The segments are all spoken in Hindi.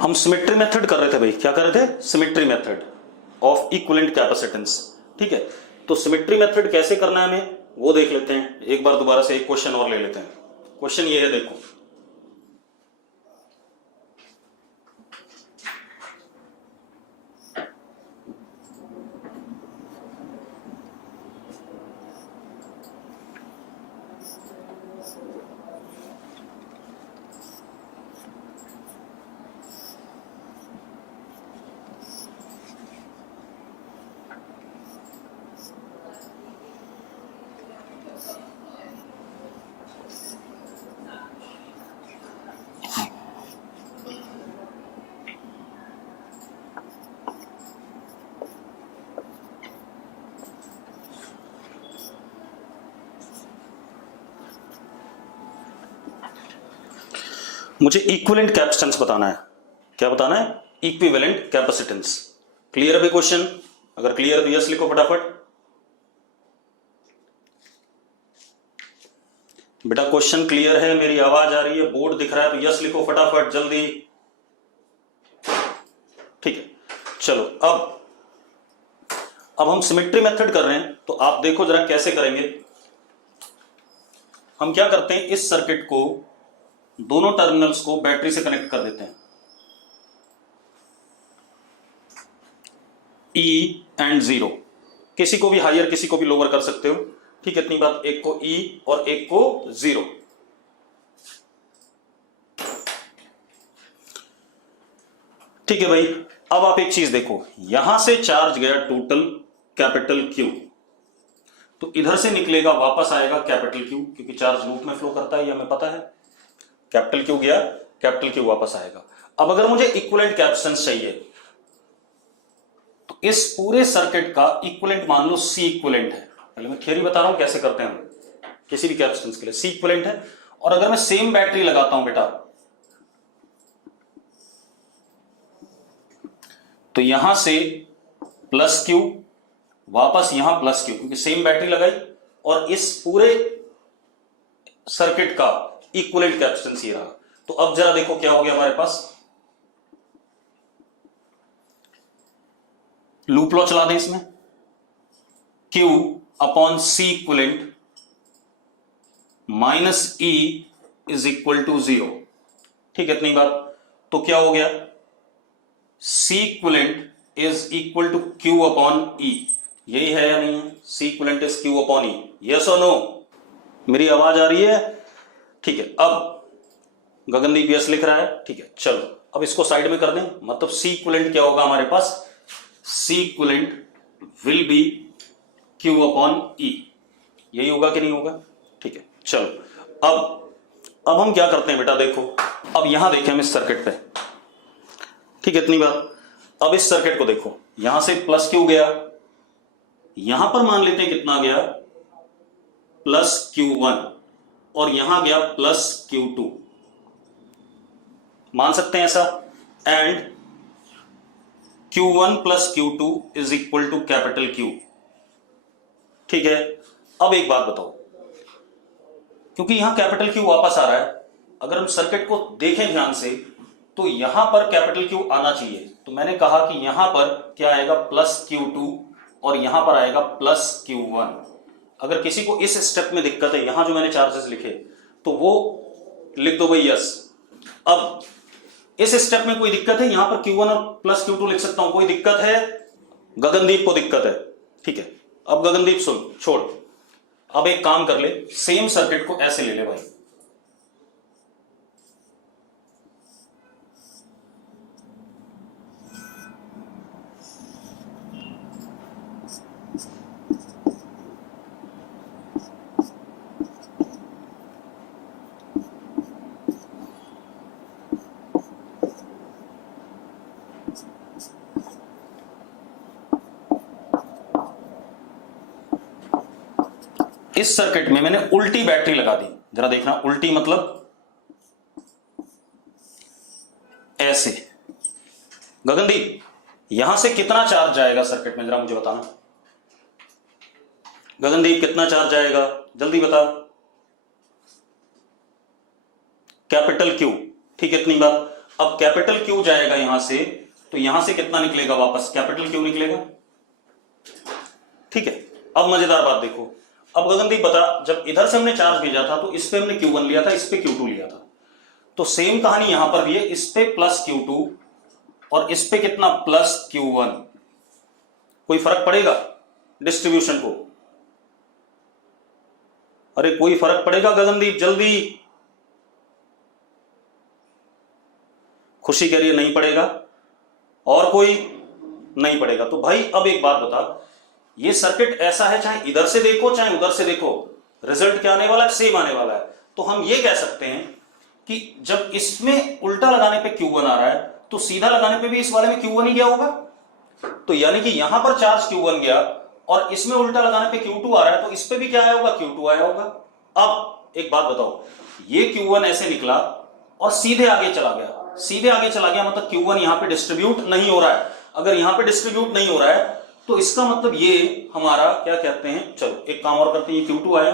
हम सिमेट्री मेथड कर रहे थे भाई, क्या कर रहे थे? Symmetry method of equivalent capacitance. ठीक है, तो सिमेट्री मेथड कैसे करना है हमें वो देख लेते हैं। एक बार दोबारा से एक क्वेश्चन और ले लेते हैं। क्वेश्चन ये है, देखो मुझे इक्विवेलेंट कैपेसिटेंस बताना है। क्या बताना है? Equivalent capacitance. क्लियर है भाई क्वेश्चन? अगर क्लियर है तो यस लिखो फटाफट। बेटा क्वेश्चन क्लियर है, मेरी आवाज आ रही है, बोर्ड दिख रहा है, तो यस लिखो फटाफट जल्दी। ठीक है, चलो अब हम सिमेट्री मेथड कर रहे हैं, तो आप देखो जरा कैसे करेंगे। हम क्या करते हैं, इस सर्किट को दोनों टर्मिनल्स को बैटरी से कनेक्ट कर देते हैं, ई एंड जीरो। किसी को भी हायर किसी को भी लोअर कर सकते हो। ठीक है, इतनी बात। एक को ई और एक को जीरो। ठीक है भाई, अब आप एक चीज देखो, यहां से चार्ज गया टोटल कैपिटल क्यू, तो इधर से निकलेगा वापस आएगा कैपिटल क्यू, क्योंकि चार्ज लूप में फ्लो करता है, ये हमें पता है। कैपिटल क्यू गया, कैपिटल क्यू वापस आएगा। अब अगर मुझे इक्विवेलेंट कैपेसिटेंस चाहिए, तो इस पूरे सर्किट का इक्विवेलेंट मान लो सी इक्विवेलेंट है। पहले मैं थ्योरी बता रहा हूं कैसे करते हैं हम किसी भी कैपेसिटेंस के लिए। सी इक्विवेलेंट है, और अगर मैं सेम बैटरी लगाता हूं बेटा, तो यहां से प्लस क्यू वापस यहां प्लस क्यू, क्योंकि सेम बैटरी लगाई, और इस पूरे सर्किट का इक्विवेलेंट कैपेसिटेंस ये रहा। तो अब जरा देखो क्या हो गया हमारे पास। लूप लॉ चला दें इसमें, Q upon C equivalent minus E is equal to zero. ठीक है, इतनी बात। तो क्या हो गया, C equivalent is equal to Q upon E. यही है या नहीं है? C equivalent is Q upon E. Yes और नो? मेरी आवाज आ रही है? ठीक है, अब गगनदीप यस लिख रहा है। ठीक है, चलो अब इसको साइड में कर दें। मतलब सी इक्विवेलेंट क्या होगा हमारे पास? C equivalent will be Q upon E. यही होगा कि नहीं होगा? ठीक है, चलो अब हम क्या करते हैं बेटा, देखो अब यहां देखें हम इस सर्किट पे। ठीक है, इतनी बात। अब इस सर्किट को देखो, यहां से प्लस क्यू गया, यहां पर मान लेते हैं कितना गया, प्लस Q1, और यहां गया प्लस Q2, मान सकते हैं ऐसा। And Q1 plus Q2 is equal to capital Q। ठीक है, अब एक बात बताओ, क्योंकि यहां कैपिटल Q वापस आ रहा है, अगर हम सर्किट को देखें ध्यान से, तो यहां पर कैपिटल Q आना चाहिए। तो मैंने कहा कि यहां पर क्या आएगा, प्लस Q2, और यहां पर आएगा प्लस Q1। अगर किसी को इस स्टेप में दिक्कत है, यहां जो मैंने चार्जेस लिखे, तो वो लिख दो भाई यस। अब इस स्टेप में कोई दिक्कत है? यहां पर Q1 और प्लस Q2 लिख सकता हूं, कोई दिक्कत है? गगनदीप को दिक्कत है? ठीक है, अब गगनदीप सुन, छोड़। अब एक काम कर ले, सेम सर्किट को ऐसे ले ले भाई। इस सर्किट में मैंने उल्टी बैटरी लगा दी। जरा देखना, उल्टी मतलब ऐसे। गगनदीप, यहां से कितना चार्ज जाएगा सर्किट में, जरा मुझे बताना। गगनदीप, कितना चार्ज जाएगा, जल्दी बता। Capital Q. ठीक है, इतनी बात। अब कैपिटल क्यू जाएगा यहां से, तो यहां से कितना निकलेगा वापस, कैपिटल क्यू निकलेगा। ठीक है, अब मजेदार बात देखो, अब गगनदीप बता, जब इधर से हमने चार्ज भेजा था तो इस पे हमने Q1 लिया था, इस पे Q2 लिया था, तो सेम कहानी यहां पर भी है, इस पे प्लस Q2 और इस पे कितना प्लस Q1, कोई फर्क पड़ेगा डिस्ट्रीब्यूशन को? अरे कोई फर्क पड़ेगा गगनदीप, जल्दी। खुशी कह रही है नहीं पड़ेगा, और कोई नहीं पड़ेगा। तो भाई अब एक बात बता, ये सर्किट ऐसा है चाहे इधर से देखो चाहे उधर से देखो, रिजल्ट क्या आने वाला है, सेम आने वाला है। तो हम ये कह सकते हैं कि जब इसमें उल्टा लगाने पे Q1 आ रहा है तो सीधा लगाने पे भी इस वाले में Q1 ही गया होगा। तो यानी कि यहां पर चार्ज Q1 गया और इसमें उल्टा लगाने पे Q2 आ रहा है, तो इस पे भी क्या आया होगा, Q2 आया होगा। अब एक बात बताओ, ये Q1 ऐसे निकला और सीधे आगे चला गया, सीधे आगे चला गया, मतलब Q1 यहां पे डिस्ट्रीब्यूट नहीं हो रहा है। अगर यहां पे डिस्ट्रीब्यूट नहीं हो रहा है तो इसका मतलब ये हमारा क्या कहते हैं, चलो एक काम और करते हैं, ये Q2 आया,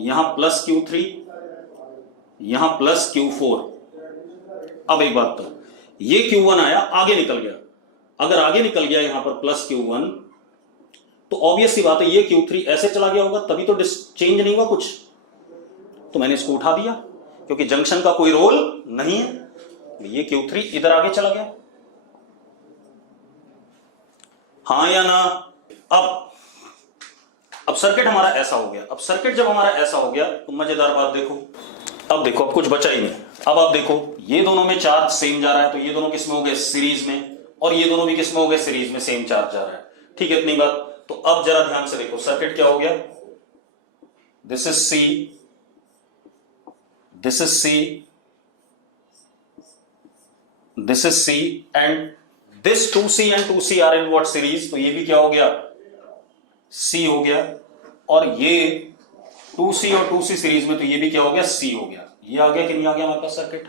यहां प्लस Q3, यहां प्लस Q4। अब एक बात तो, ये Q1 आया आगे निकल गया, अगर आगे निकल गया यहां पर प्लस Q1, तो ऑब्वियस सी बात है ये Q3 ऐसे चला गया होगा, तभी तो चेंज नहीं हुआ कुछ, तो मैंने इसको उठा दिया क्योंकि जंक्शन का कोई रोल नहीं है, ये Q3 इधर आगे चला गया। हाँ या ना? अब सर्किट हमारा ऐसा हो गया। अब सर्किट जब हमारा ऐसा हो गया तो मजेदार बात देखो, अब देखो अब कुछ बचा ही नहीं। अब आप देखो ये दोनों में चार्ज सेम जा रहा है, तो ये दोनों किस में हो गए, सीरीज में, और ये दोनों भी किस में हो गए, सीरीज में, सेम चार्ज जा रहा है। ठीक है, इतनी बात। तो अब जरा ध्यान से देखो सर्किट क्या हो गया, this is C, this is C, this is C and this 2C and 2C are in what series, तो ये भी क्या हो गया, C हो गया, और ये 2C और 2C सीरीज में, तो ये भी क्या हो गया, C हो गया। ये आ गया कि नहीं आ गया हमारे पास सर्किट?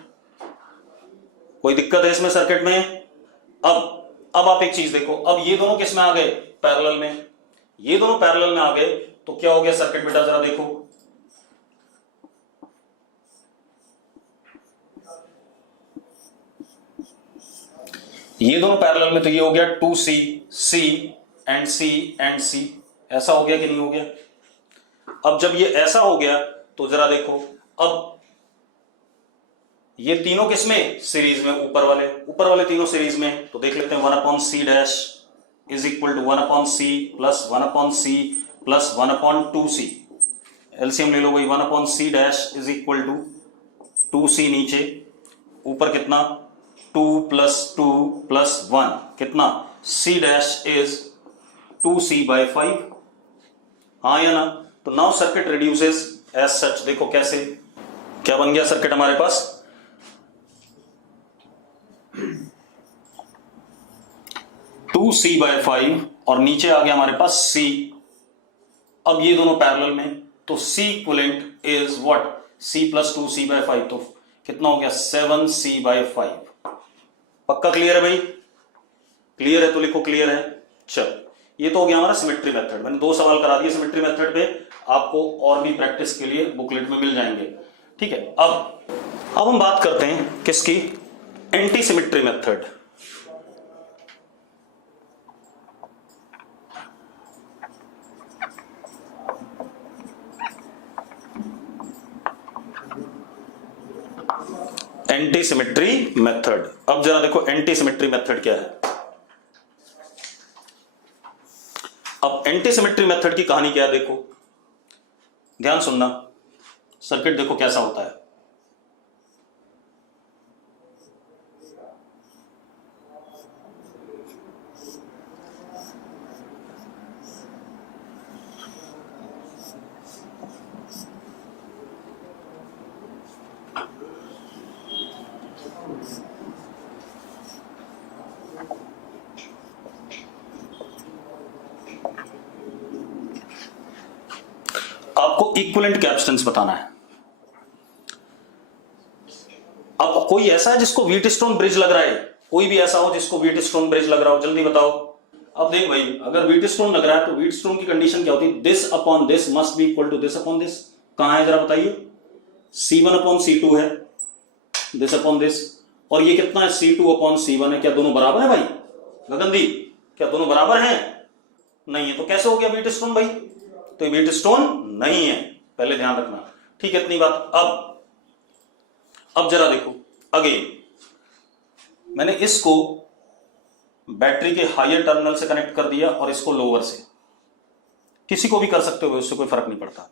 कोई दिक्कत है इसमें सर्किट में? अब आप एक चीज देखो, अब ये दोनों किस में आ गए, पैरेलल में, ये दोनों पैरेलल में आ गए, तो क्या हो गया सर्किट बेटा, जरा देखो, ये दोनों पैरेलल में, तो ये हो गया 2C, C and C and C, ऐसा हो गया कि नहीं हो गया? अब जब ये ऐसा हो गया तो जरा देखो, अब ये तीनों किसमें, सीरीज में, ऊपर वाले तीनों सीरीज में, तो देख लेते हैं 1/C dash is equal to 1/C plus 1/C plus 1/2C, LCM ले लो भाई, 1/C dash is equal to 2C नीचे, ऊपर कितना 2 प्लस 2 प्लस 1 कितना, C डैश इज 2C/5, हाँ या ना? तो now circuit reduces as such. देखो कैसे, क्या बन गया सर्किट हमारे पास, 2C/5 और नीचे आ गया हमारे पास C। अब ये दोनों पैरेलल में, तो C equivalent is what, C plus 2C/5, तो कितना हो गया 7C/5। पक्का क्लियर है भाई? क्लियर है तो लिखो क्लियर है। चल, ये तो हो गया हमारा सिमेट्री मेथड। मैंने 2 सवाल करा दिए सिमेट्री मेथड पे, आपको और भी प्रैक्टिस के लिए बुकलेट में मिल जाएंगे। ठीक है, अब हम बात करते हैं किसकी, anti symmetry method. Anti symmetry method. अब जरा देखो एंटी सिमेट्री मेथड क्या है। अब एंटी सिमेट्री मेथड की कहानी क्या है, देखो ध्यान सुनना, सर्किट देखो कैसा होता है। आपको इक्विवेलेंट कैपेसिटेंस बताना है। अब कोई ऐसा है जिसको व्हीटस्टोन ब्रिज लग रहा है, कोई भी ऐसा हो जिसको व्हीटस्टोन ब्रिज लग रहा हो, जल्दी बताओ। अब देख भाई, अगर व्हीटस्टोन लग रहा है तो व्हीटस्टोन की कंडीशन क्या होती है, this upon this must be equal to this upon this. कहां है जरा बताइए, C1/C2 है, दिस अपॉन दिस, और ये कितना है C2/C1 है। क्या दोनों बराबर है भाई गगनदीप? क्या दोनों बराबर हैं? नहीं है। तो कैसे हो गया व्हीटस्टोन भाई? तो व्हीटस्टोन नहीं है, पहले ध्यान रखना। ठीक है, इतनी बात। अब जरा देखो अगेन, मैंने इसको बैटरी के हायर टर्मिनल से कनेक्ट कर दिया और इसको लोअर से। किसी को भी कर सकते हो, उससे कोई फर्क नहीं पड़ता।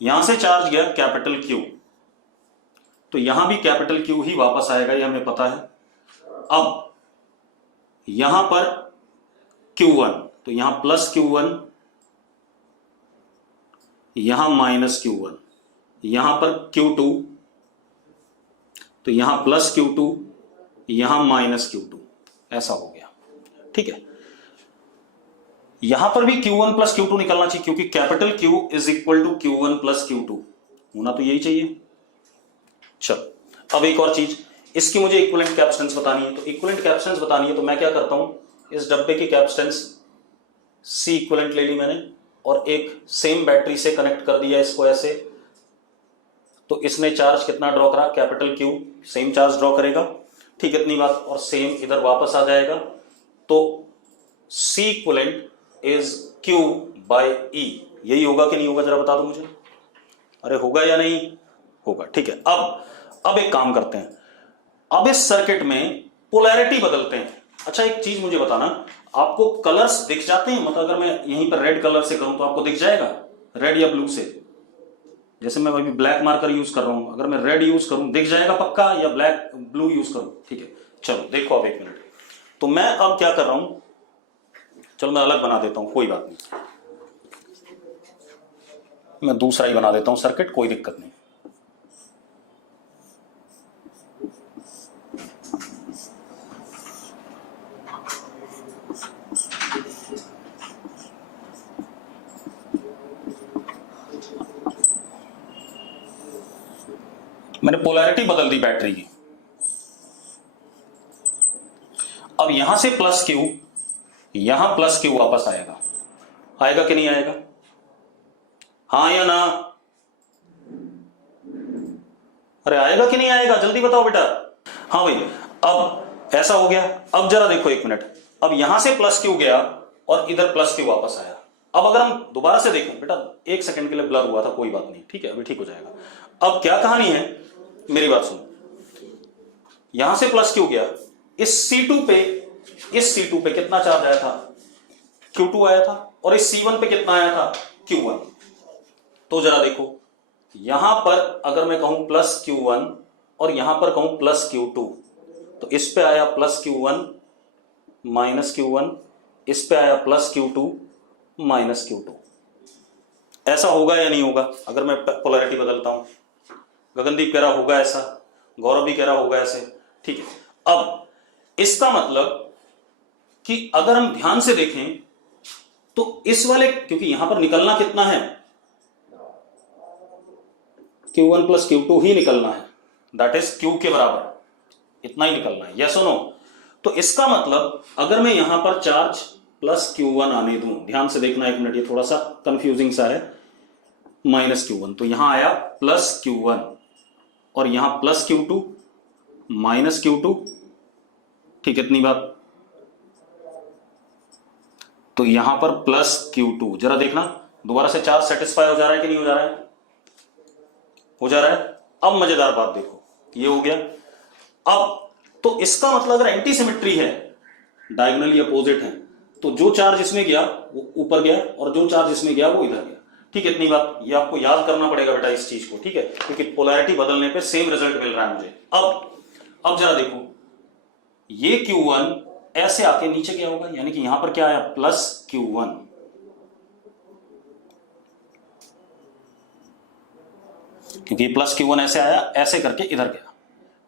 यहां से चार्ज गया कैपिटल Q, तो यहां भी कैपिटल Q ही वापस आएगा, ये हमें पता है। अब यहां पर Q1, तो यहां प्लस Q1, यहां माइनस Q1, यहां पर Q2, तो यहां प्लस Q2, यहां माइनस Q2, ऐसा हो गया। ठीक है, यहां पर भी Q1 प्लस Q2 निकलना चाहिए, क्योंकि capital Q is equal to Q1 plus Q2 होना तो यही चाहिए। चलो अब एक और चीज, इसकी मुझे इक्विवेलेंट कैपेसिटेंस बतानी है। तो इक्विवेलेंट कैपेसिटेंस बतानी है तो मैं क्या करता हूं, इस डब्बे की कैपेसिटेंस C इक्विवेलेंट ले ली मैंने और एक सेम बैटरी से कनेक्ट कर दिया इसको ऐसे। तो इसने चार्ज कितना ड्रॉ करा, capital Q same charge draw करेगा। ठीक है, इतनी बात। और सेम इधर वापस आ जाएगा। तो C equivalent is Q by E। यही होगा कि नहीं होगा, जरा बता दो मुझे। अरे होगा या नहीं होगा? ठीक है। अब एक काम करते हैं, अब इस सर्किट में पोलैरिटी बदलते हैं। अच्छा एक चीज मुझे बताना, आपको कलर्स दिख जाते हैं? मतलब अगर मैं यहीं पर रेड कलर से करूं तो आपको दिख जाएगा रेड या ब्लू से? जैसे मैं अभी ब्लैक मार्कर यूज कर रहा हूं, अगर मैं रेड यूज करूं दिख जाएगा पक्का, या ब्लैक ब्लू यूज करूं? ठीक है, चलो देखो अब एक मिनट। तो मैं अब क्या कर रहा हूं, चलो मैं अलग बना देता हूं, कोई बात नहीं, मैं दूसरा ही बना देता हूं सर्किट, कोई दिक्कत नहीं। मैंने पोलैरिटी बदल दी बैटरी की। अब यहां से प्लस Q, यहां प्लस Q वापस आएगा। आएगा कि नहीं आएगा? हाँ या ना? अरे आएगा कि नहीं आएगा, जल्दी बताओ बेटा। हाँ भाई, अब ऐसा हो गया। अब जरा देखो एक मिनट, अब यहां से प्लस Q गया और इधर प्लस Q वापस आया। अब अगर हम दोबारा से देखें बेटा, एक सेकंड के लिए ब्लर हुआ था, कोई बात नहीं, ठीक है, अभी ठीक हो जाएगा। अब क्या कहानी है, मेरी बात सुनो। यहां से प्लस Q गया, इस C2 पे कितना चार्ज आया था? Q2 आया था। और इस C1 पे कितना आया था? Q1। तो जरा देखो, यहां पर अगर मैं कहूं प्लस Q1 और यहां पर कहूं प्लस Q2, तो इस पे आया प्लस Q1 माइनस Q1, इस पे आया प्लस Q2 माइनस Q2। ऐसा होगा या नहीं होगा अगर मैं पोलैरिटी बदलता हूं? गगनदीप कह रहा होगा ऐसा, गौरव भी कह रहा होगा ऐसे। ठीक है, अब इसका मतलब कि अगर हम ध्यान से देखें तो इस वाले, क्योंकि यहां पर निकलना कितना है, Q1 प्लस Q2 ही निकलना है, दैट इज Q के बराबर, इतना ही निकलना है, यस और नो? तो इसका मतलब अगर मैं यहां पर चार्ज प्लस Q1 आने दूं, ध्यान से देखना एक मिनट, ये थोड़ा सा कंफ्यूजिंग सा है, माइनस Q1, तो यहां आया प्लस Q1 और यहां प्लस Q2 माइनस Q2। ठीक है, इतनी बात। तो यहां पर प्लस Q2, जरा देखना दोबारा से चार्ज सेटिस्फाई हो जा रहा है कि नहीं हो जा रहा है? हो जा रहा है। अब मजेदार बात देखो, ये हो गया। अब तो इसका मतलब अगर एंटी सिमेट्री है, डायगोनली अपोजिट है, तो जो चार्ज इसमें गया वो ऊपर गया और जो चार्ज इसमें गया वो इधर गया। ठीक है, इतनी बात, ये आपको याद करना पड़ेगा बेटा इस चीज को, ठीक है, क्योंकि पोलैरिटी बदलने पे सेम रिजल्ट मिल रहा है मुझे। अब जरा देखो, ये Q1 ऐसे आके नीचे क्या होगा, यानी कि यहां पर क्या आया, प्लस Q1, क्योंकि प्लस Q1 ऐसे आया, ऐसे करके इधर गया।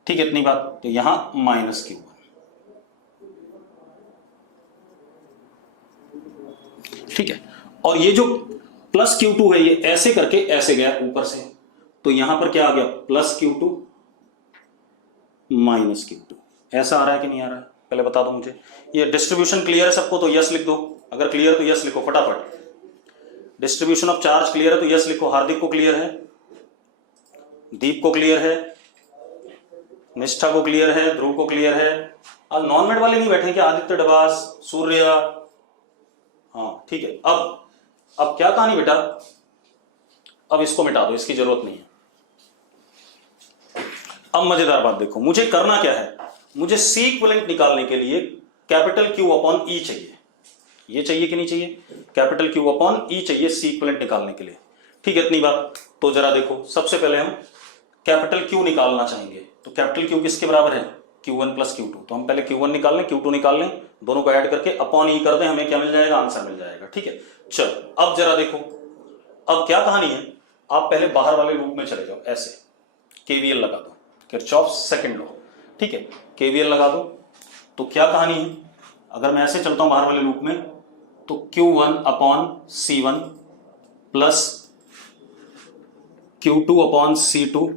ठीक है, इतनी बात। तो यहां माइनस Q1। ठीक है, और ये जो प्लस Q2 है, ये ऐसे करके ऐसे गया ऊपर से, तो यहां पर क्या आ गया, प्लस Q2 माइनस Q2। ऐसा आ रहा है कि नहीं आ रहा है, पहले बता दो मुझे। ये डिस्ट्रीब्यूशन क्लियर है सबको? तो यस लिख दो, अगर क्लियर तो यस लिखो फटाफट। डिस्ट्रीब्यूशन ऑफ चार्ज क्लियर है तो यस लिखो। हार्दिक को क्लियर है, दीप को क्लियर है, निष्ठा को क्लियर है, ध्रुव को क्लियर है। अब नॉन मेड वाले नहीं बैठे क्या? आदित्य डबास, सूर्य, हाँ ठीक है। अब क्या कहानी बेटा, अब इसको मिटा दो, इसकी जरूरत नहीं है। अब मजेदार बात देखो, मुझे करना क्या है, मुझे सी इक्विवेलेंट निकालने के लिए कैपिटल क्यू अपॉन ई चाहिए। ये चाहिए कि नहीं चाहिए? कैपिटल क्यू अपॉन ई चाहिए सी इक्विवेलेंट निकालने के लिए। ठीक है, इतनी बात। तो जरा देखो, सबसे पहले हम कैपिटल क्यू निकालना चाहेंगे। तो कैपिटल क्यू किसके बराबर है? Q1 plus Q2। तो हम पहले Q1 निकाल लें, Q2 निकाल लें, दोनों को ऐड करके अपॉन ई कर दें, हमें क्या मिल जाएगा? आंसर मिल जाएगा। ठीक है, चलो अब जरा देखो, अब क्या कहानी है, आप पहले बाहर वाले लूप में चले जाओ, ऐसे केवीएल लगा दो, किरचॉफ सेकंड लॉ। ठीक है, केवीएल लगा दो। तो क्या कहानी है, अगर मैं ऐसे चलता हूं बाहर वाले लूप में, तो Q1 upon C1 plus Q2 upon C2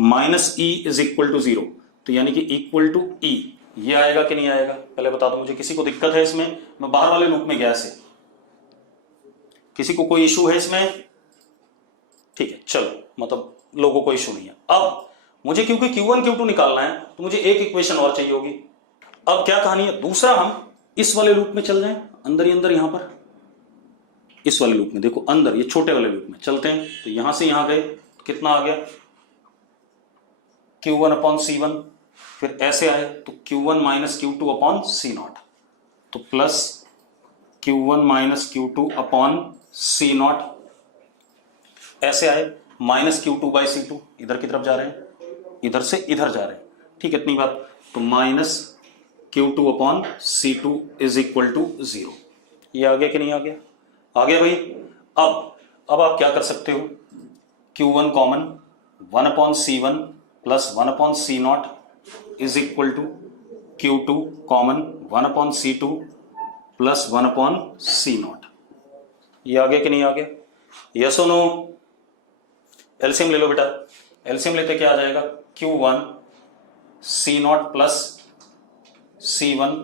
minus E is equal to 0। तो यानी कि इक्वल टू E, ये आएगा कि नहीं आएगा? पहले बता दो मुझे, किसी को दिक्कत है इसमें? मैं बाहर वाले लूप में गया से, किसी को कोई इशू है इसमें? ठीक है, चलो, मतलब लोगों को इशू नहीं है। अब मुझे क्योंकि Q1 Q2 निकालना है, तो मुझे एक इक्वेशन और चाहिए होगी। अब क्या कहानी है, दूसरा हम इस वाले लूप में चल जाएं, अंदर ही अंदर, यहां पर इस वाले लूप में देखो, अंदर ये छोटे वाले लूप में चलते हैं। तो यहां से यहां गए तो कितना आ गया? Q1 अपॉन C1, फिर ऐसे आए तो Q1 minus Q2 upon C0, तो plus Q1 minus Q2 upon C0, ऐसे आए माइनस Q2 बाई C2, इधर की तरफ जा रहे हैं, इधर से इधर जा रहे हैं। ठीक है, इतनी बात। तो minus Q2 upon C2 is equal to 0। ये आ गया कि नहीं आ गया? आ गया भाई। अब आप क्या कर सकते हो, Q1 common, 1 upon C1 plus 1 upon C0 is equal to Q2 common 1 upon C2 plus 1 upon C0। ये आ गया कि नहीं आ गया? यस और नो? एलसीएम ले लो बेटा, एलसीएम लेते क्या आ जाएगा? Q1 C0 plus C1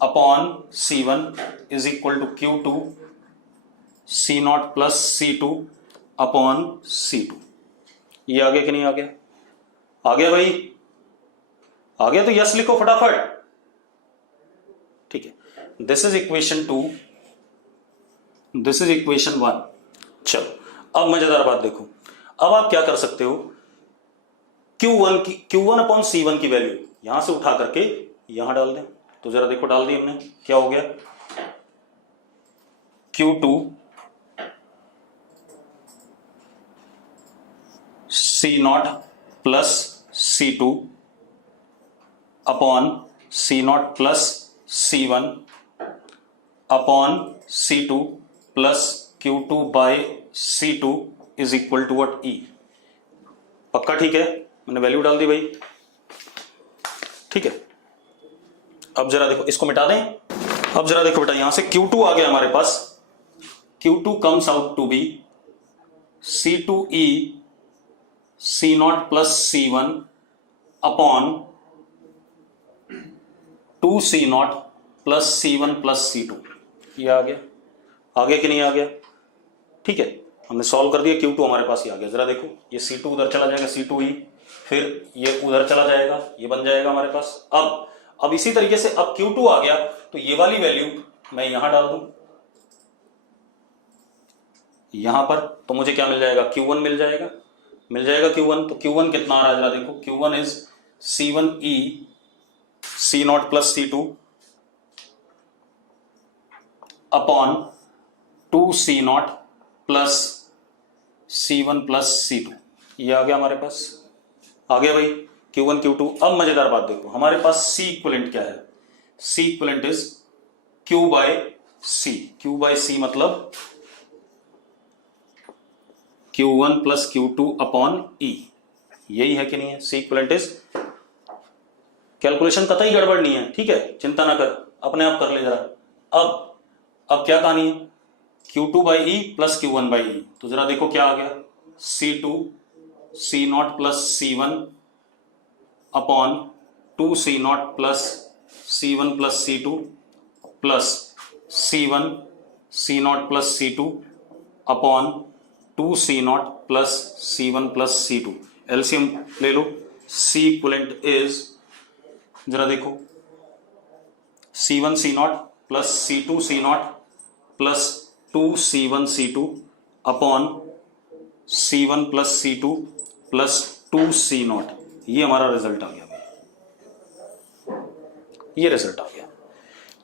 upon C1 is equal to Q2 C0 plus C2 upon C2। ये आ गया कि नहीं आ गया? आ गया भाई, आ गया तो यस लिखो फटाफट। ठीक है, this is equation 2, this is equation 1। चलो अब मजेदार बात देखो, अब आप क्या कर सकते हो, Q1 अपॉन C1 की वैल्यू यहां से उठा करके यहां डाल दें। तो जरा देखो, डाल दी हमने, क्या हो गया? Q2 C0 plus C2 upon C0 plus C1 upon C2 plus Q2 by C2 is equal to what? E। पक्का ठीक है? मैंने वैल्यू डाल दी भाई। ठीक है, अब जरा देखो, इसको मिटा दें। अब जरा देखो बेटा, यहां से Q2 आ गया हमारे पास, Q2 comes out to be C2E C0 plus C1 upon 2C0 plus C1 plus C2। ये आ गया, आ गया कि नहीं आ गया? ठीक है, हमने सॉल्व कर दिया, Q2 हमारे पास ही आ गया। जरा देखो, ये C2 उधर चला जाएगा, C2E, फिर ये उधर चला जाएगा, ये बन जाएगा हमारे पास। अब इसी तरीके से अब Q2 आ गया, तो ये वाली वैल्यू मैं यहां डाल दूं, यहां पर, तो मुझे क्या मिल जाएगा? Q1 मिल जाएगा, मिल जाएगा Q1। तो Q1 कितना आ रहा है, जरा देखो, Q1 is C1E C0 plus C2 upon 2C0 plus C1 plus C2। ये आ गया हमारे पास, आ गया भाई Q1 Q2। अब मजेदार बात देखो, हमारे पास C इक्विवेलेंट क्या है? C equivalent is Q by C। Q by C मतलब Q1 plus Q2 upon E, यही है कि नहीं है? C इक्विवेलेंट इज, कैलकुलेशन कतई गड़बड़ नहीं है, ठीक है, चिंता ना कर, अपने आप कर ले जरा। अब क्या कहानी है, Q2 by E plus Q1 by E। तो जरा देखो क्या आ गया, C2 C0 plus C1 upon 2C0 plus C1 plus C2 plus C1 C0 plus C2 upon 2C0 plus C1 plus C2। LCM ले लो, C इक्वलेंट इज, जरा देखो, C1 C0 plus C2 C0 plus 2C1 C2 upon C1 plus C2 plus 2C0। ये हमारा रिजल्ट आ गया भाई, ये रिजल्ट आ गया।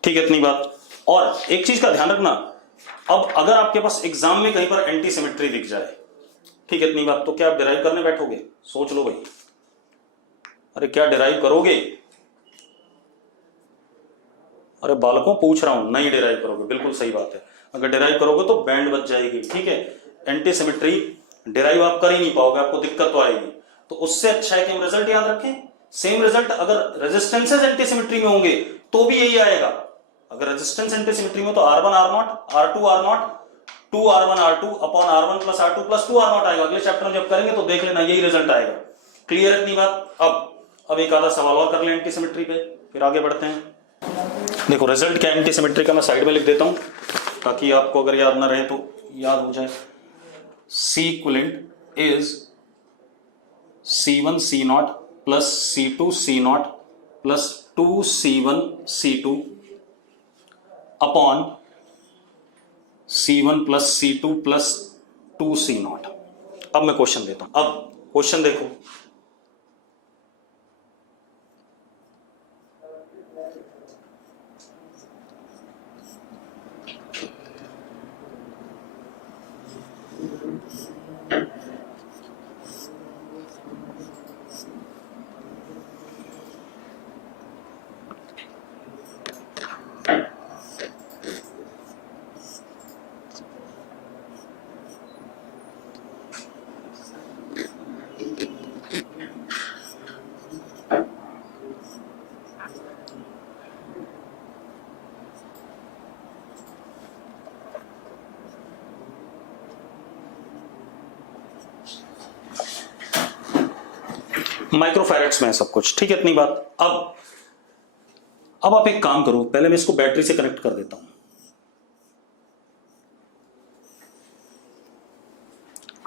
ठीक है, इतनी बात। और एक चीज का ध्यान रखना, अब अगर आपके पास एग्जाम में कहीं पर एंटी सिमेट्री दिख जाए, ठीक है, इतनी बात, तो क्या आप डिराइव करने बैठोगे? सोच लो भाई, अरे क्या डिराइव करोगे? अरे बालकों पूछ रहा हूं, नहीं डिराइव करोगे, बिल्कुल सही बात है। अगर डिराइव करोगे तो बैंड बच जाएगी, ठीक है। एंटी सिमेट्री डिराइव आप कर ही नहीं पाओगे, आपको दिक्कत तो आएगी। तो उससे अच्छा है कि हम रिजल्ट याद रखें। सेम रिजल्ट अगर रेजिस्टेंसेस एंटी सिमेट्री में होंगे तो भी यही आएगा। अगर रेजिस्टेंस एंटी सिमेट्री में तो R1 R0 R2 R0 2R1 R2 upon R1 plus R2 plus 2R0 आएगा। अगले चैप्टर में जब करेंगे तो देख लेना, यही रिजल्ट आएगा। क्लियर इतनी बात? अब एक आधा सवाल और कर ले एंटी सिमेट्री पे, फिर आगे बढ़ते हैं। देखो रिजल्ट क्या एंटी सिमेट्री का मैं साइड में लिख देता हूं ताकि आपको अगर याद ना रहे तो याद हो जाए। C equivalent is C1 C0 plus C2 C0 plus 2C1 C2 upon C1 plus C2 plus 2C0। अब मैं क्वेश्चन देता हूं। अब क्वेश्चन देखो, माइक्रोफैरेड्स में है सब कुछ, ठीक है, इतनी बात। अब आप एक काम करो, पहले मैं इसको बैटरी से कनेक्ट कर देता हूं,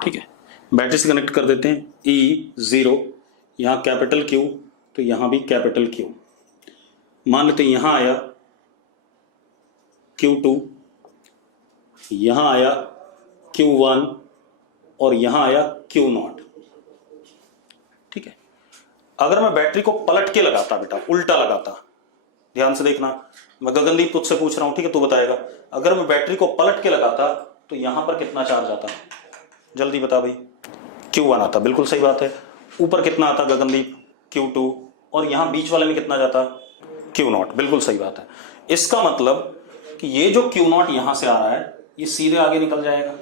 ठीक है। बैटरी से कनेक्ट कर देते हैं। E0, यहां कैपिटल Q तो यहां भी कैपिटल Q। मान लेते हैं यहां आया Q2, यहां आया Q1 और यहां आया Q0, ठीक है। अगर मैं बैटरी को पलट के लगाता बेटा, उल्टा लगाता, ध्यान से देखना, मैं गगनदीप तुझसे पूछ रहा हूं, ठीक है, तू बताएगा। अगर मैं बैटरी को पलट के लगाता तो यहां पर कितना चार्ज आता? जल्दी बता भाई। Q1 आता, बिल्कुल सही बात है। ऊपर कितना आता गगनदीप? Q2। और यहां बीच वाले में कितना जाता? Q0, बिल्कुल सही बात है। इसका मतलब कि ये जो Q0 यहां से आ रहा है ये सीधे आगे निकल जाएगा,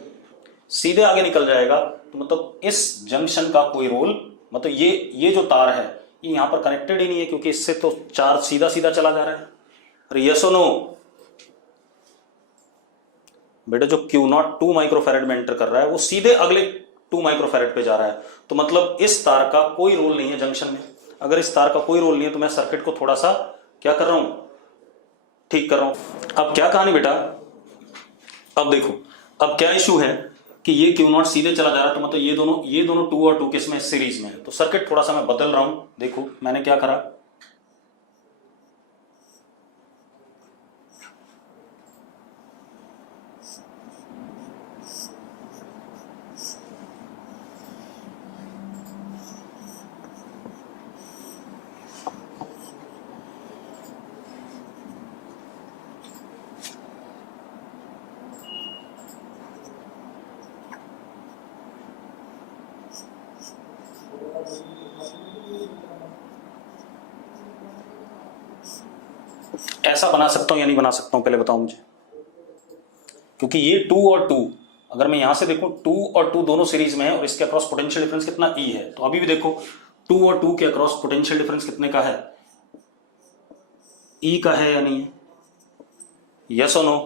सीधे आगे निकल जाएगा। तो मतलब इस जंक्शन का कोई रोल, मतलब ये जो तार है ये यहां पर कनेक्टेड ही नहीं है, क्योंकि इससे तो चार्ज सीधा सीधा चला जा रहा है। अरे यस और नो बेटा, जो Q0 2 माइक्रोफैरेड में एंटर कर रहा है वो सीधे अगले 2 माइक्रोफैरेड पे जा रहा है। तो मतलब इस तार का कोई रोल नहीं है जंक्शन में। अगर इस तार का कोई रोल नहीं है तो मैं सर्किट को थोड़ा सा क्या कर रहा हूं, ठीक कर रहा हूं। अब क्या कहानी बेटा, अब देखो, अब क्या इशू है कि ये Q0 सीधे चला जा रहा है, तो मतलब ये दोनों 2 और 2 किस में, सीरीज में है। तो सर्किट थोड़ा सा मैं बदल रहा हूं। देखो मैंने क्या करा, ऐसा बना सकता हूं या नहीं बना सकता हूं, पहले बताओ मुझे। क्योंकि ये 2 और 2, अगर मैं यहां से देखूं 2 और 2 दोनों सीरीज में है और इसके अक्रॉस पोटेंशियल डिफरेंस कितना E है। तो अभी भी देखो 2 और 2 के अक्रॉस पोटेंशियल डिफरेंस कितने का है? E का है या नहीं है? यस और नो?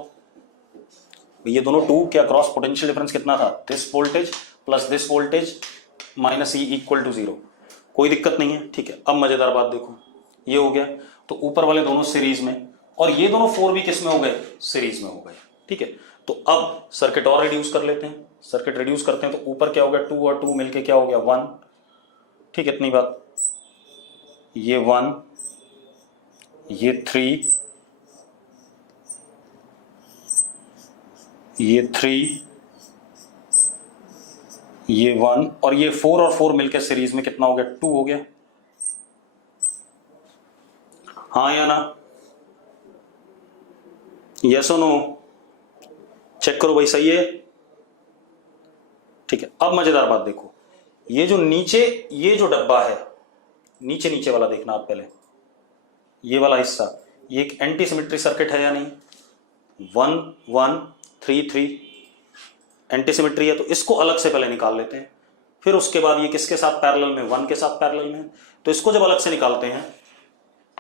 ये दोनों 2 के अक्रॉस पोटेंशियल डिफरेंस कितना था? This voltage plus this voltage minus E equal to 0। कोई दिक्कत नहीं है, ठीक है। अब मजेदार बात देखो, ये हो गया तो ऊपर वाले दोनों सीरीज में और ये दोनों 4 भी किस में हो गए? सीरीज में हो गए, ठीक है। तो अब सर्किट और रिड्यूस कर लेते हैं। सर्किट रिड्यूस करते हैं तो ऊपर क्या हो गया? 2 और 2 मिलके क्या हो गया? 1। ठीक है, इतनी बात। ये 1, ये 3, ये 3, ये 1 और ये 4 और 4 मिलकर सीरीज में कितना हो गया? 2 हो गया। हाँ या ना? यस और नो? चेक करो भाई, सही है। ठीक है, अब मजेदार बात देखो, ये जो नीचे ये जो डब्बा है, नीचे नीचे वाला देखना आप पहले, ये वाला हिस्सा, ये एक एंटी सिमेट्री सर्किट है या नहीं? 1 1 3 3 एंटी सिमेट्री है, तो इसको अलग से पहले निकाल लेते हैं। फिर उसके बाद ये किसके साथ पैरेलल में? 1 के साथ पैरेलल में। तो इसको जब अलग से निकालते हैं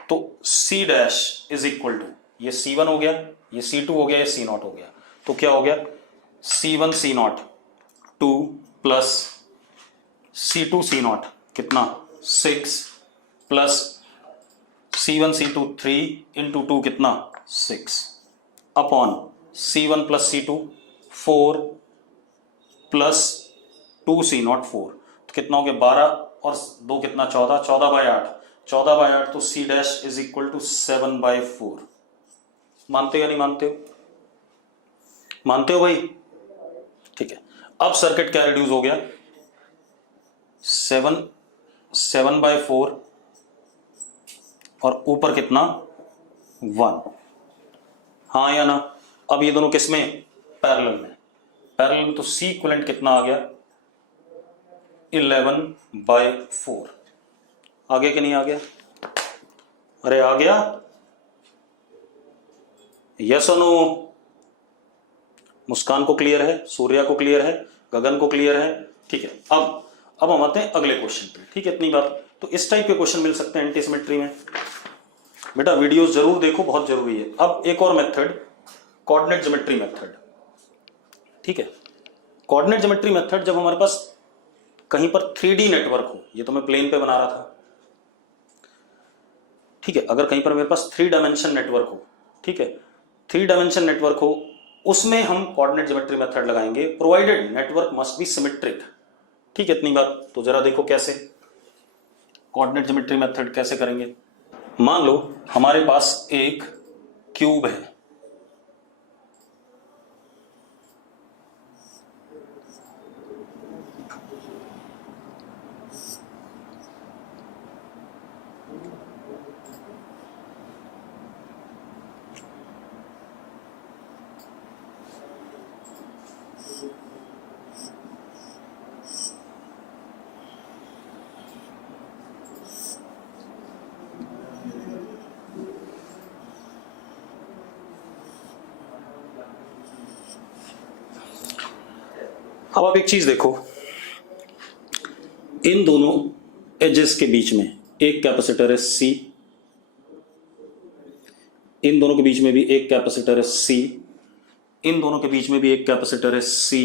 तो C dash is equal to, ये C1 हो गया, ये C2 हो गया, ये C0 हो गया। तो क्या हो गया? C1 C0 2 plus C2 C0 कितना? 6 प्लस C1 C2 3 इंटू 2 कितना? 6 upon C1 plus C2 4 plus 2 C0 4, तो कितना हो गया? 12 और 2 कितना? 14, 14/8, 14/8, तो C dash is equal to 7/4। मानते हो या नहीं मानते हो? मानते हो भाई? ठीक है, अब सर्किट क्या रिड्यूस हो गया? 7/4 और ऊपर कितना? 1। हाँ या ना? अब ये दोनों किस में? पैरेलल में। पैरेलल में तो C इक्विवेलेंट कितना आ गया? 11/4। आ गया कि नहीं आ गया? अरे आ गया? यस और नो? मुस्कान को क्लियर है, सूर्या को क्लियर है, गगन को क्लियर है? ठीक है, अब हम आते हैं अगले क्वेश्चन पे। ठीक है, इतनी बात। तो इस टाइप के क्वेश्चन मिल सकते हैं एंटी सिमेट्री में। बेटा वीडियोस जरूर देखो, बहुत जरूरी है। अब एक और मेथड, कोऑर्डिनेट ज्योमेट्री मेथड। ठीक है, कोऑर्डिनेट ज्योमेट्री मेथड जब हमारे पास कहीं पर 3D नेटवर्क हो, ये तो मैं प्लेन पे बना रहा था। ठीक है, अगर कहीं पर मेरे पास 3 डायमेंशन नेटवर्क हो, ठीक है, 3 डायमेंशन नेटवर्क हो, उसमें हम कोऑर्डिनेट ज्योमेट्री मेथड लगाएंगे, provided network must be symmetric. ठीक है, इतनी बात। तो जरा देखो कैसे कोऑर्डिनेट ज्योमेट्री मेथड कैसे करेंगे। मान लो हमारे पास एक क्यूब है, अब आप एक चीज देखो, इन दोनों एजेस के बीच में एक कैपेसिटर है C, इन दोनों के बीच में भी एक कैपेसिटर है C, इन दोनों के बीच में भी एक कैपेसिटर है C,